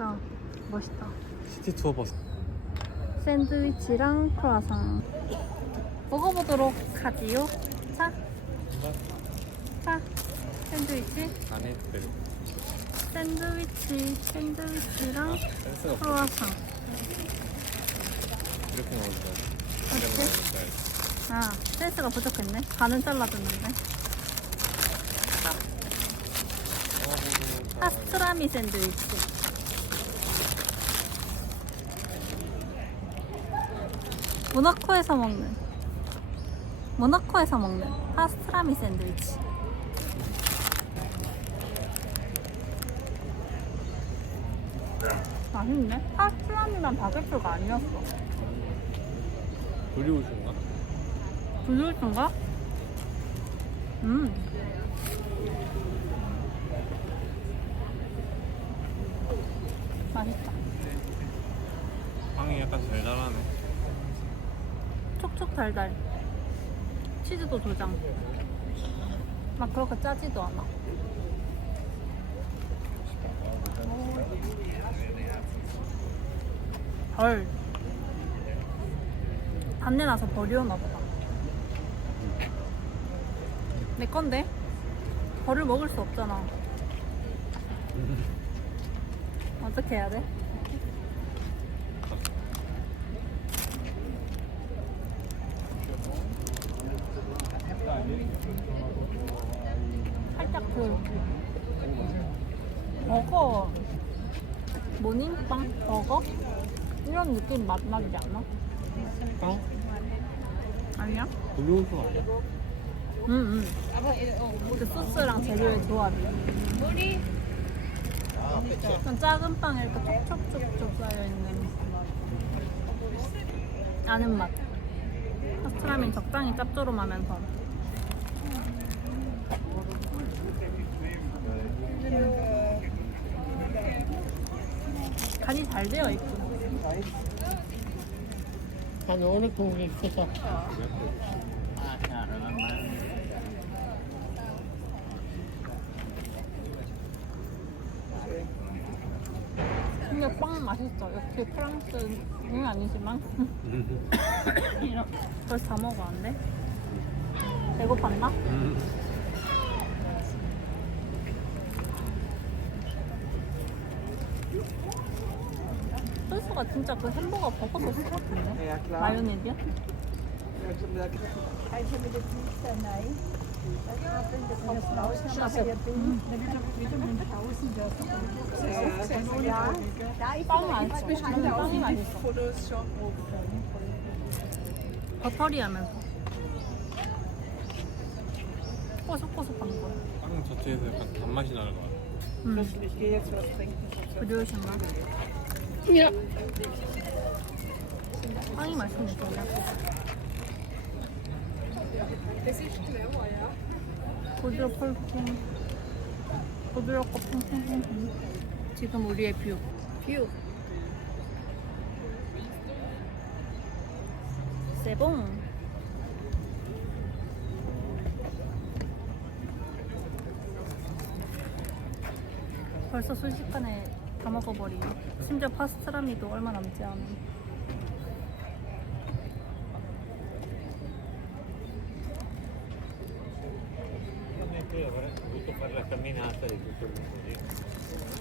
진짜 멋있다. 시티 투어 버스. 샌드위치랑 크루아상 먹어보도록 하지요. 자, 자, 샌드위치, 안에 그 샌드위치, 샌드위치랑 센스가 없어. 크루아상. 이렇게 먹을 거. 그렇지? 아, 센스가 부족했네. 반은 잘라줬는데. 파스트라미 샌드위치. 모나코에서 먹는 모나코에서 먹는 파스트라미 샌드위치. 맛있네. 파스트라미만 바게트가 아니었어. 브리오슈인가? 부들든가? 음. 맛있다. 빵이 약간 달달하네. 촉촉 달달. 치즈도 도장. 막 그렇게 짜지도 않아. 헐. 단내 나서 버리려나 보다. 내 건데? 벌을 먹을 수 없잖아. 어떻게 해야 돼? 그 버거 모닝빵 버거 이런 느낌 맛 나지 않아? 빵? 아니야? 브리오슈 아니야? 응응. 그 소스랑 재료의 조합이. 좀 작은 빵에 이렇게 촉촉촉촉 쌓여 있는 아는 맛. 파스트라면 적당히 짭조름하면서. 간이 잘 되어 있고. 한 어느 동네 있어서 근데 빵 맛있어. 역시 프랑스는 아니지만. 이런 벌써 다 먹었는데? 배고팠나? 소스가 진짜 그 햄버거 버거 소스 같은데? 마요네즈야? 빵이 맛있어. 빵이 맛있어. 버터리 하면서 꼬속꼬속한 거. 빵 자체에서 약간 단맛이 나는 거 같아. 음. 브리오신 가? 빵이 맛있네. 부드럽고 핑 부드럽고 핑핑핑 지금 우리의 뷰. 뷰. 세봉. 벌써 순식간에 다 먹어버리네 심지어 파스트라미도 얼마 남지 않은 mondo.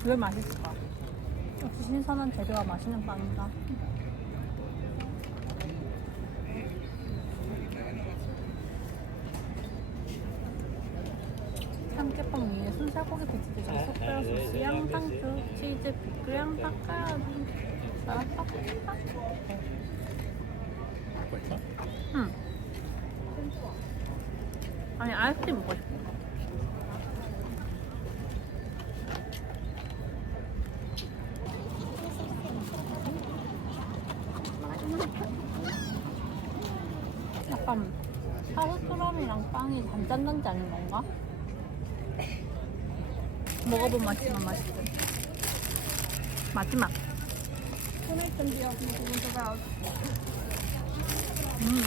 왜 맛있을까? 역시 신선한 재료와 맛있는 빵인가? 삼계빵 위에 순살고기 배치되어 속뼈 소스, 양상추, 치즈, 피클랑 닭갈비 쌀밥 벌써? 응 아니 아이스크림 먹고 싶어. 약간 파스트럼이랑 빵이 단짠단지 아닌 건가? 먹어본 맛이면 맛있어. 마지막. 음.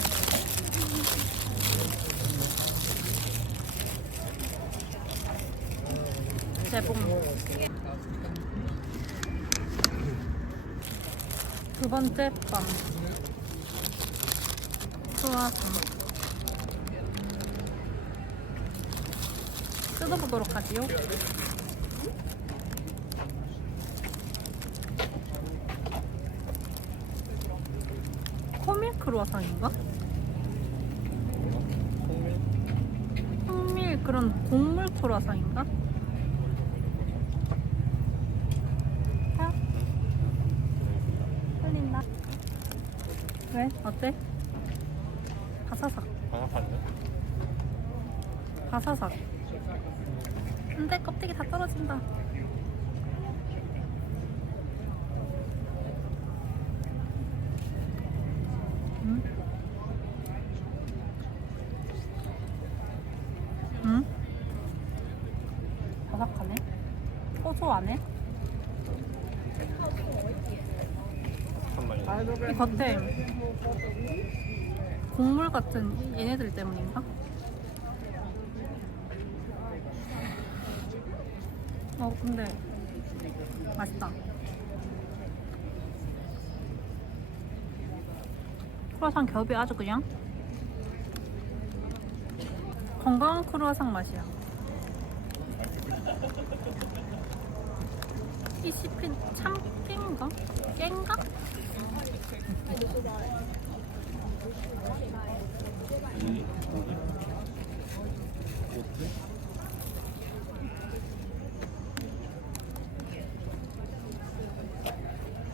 대봉. 두 번째 빵. 크루아상. 뜯어보도록 하지요. 코밀 크루아상인가? 홍밀 그런 곡물 크루아상인가? 아, 흘린다. 왜? 어때? 바사삭. 바삭한데? 바사삭. 근데 껍데기 다 떨어진다. 음? 음? 바삭하네. 잠깐만요. 이 겉에 곡물 같은 얘네들 때문인가? 어 근데 맛있다. 크루아상 겹이 아주 그냥 건강한 크루아상 맛이야. 이 씹힌 참깨인가? 깬가?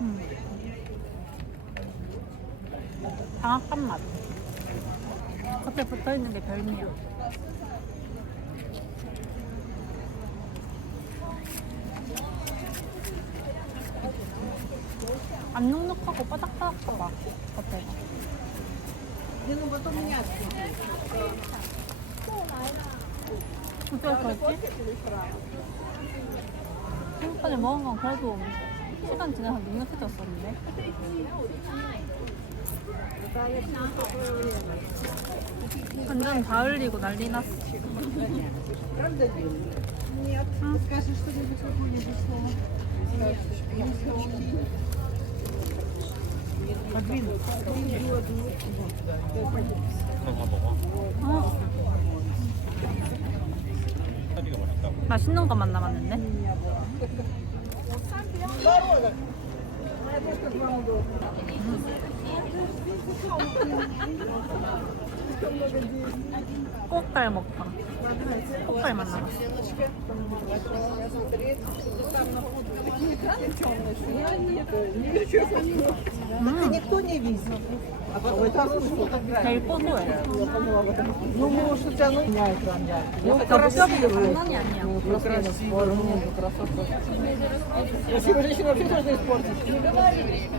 음. 방앗간 맛. 겉에 붙어 있는 게 별미야. 안 눅눅하고. 어쩔 수 없지? 생각까지 먹은 건 그래도 시간 지나서 눅눅해졌었는데. 완전 다 흘리고 난리 났어. 사리가 맛있다고. 맛있는 것만 남았는데. 꼭달 먹방. 꼭달만 남았어. Это никто не видел. А потом это фотография. Ну, может, у тебя ну, меня экран яркий. Ну, красивый. Ну, красивый. Красивая женщина вообще должна испортить. Не говори.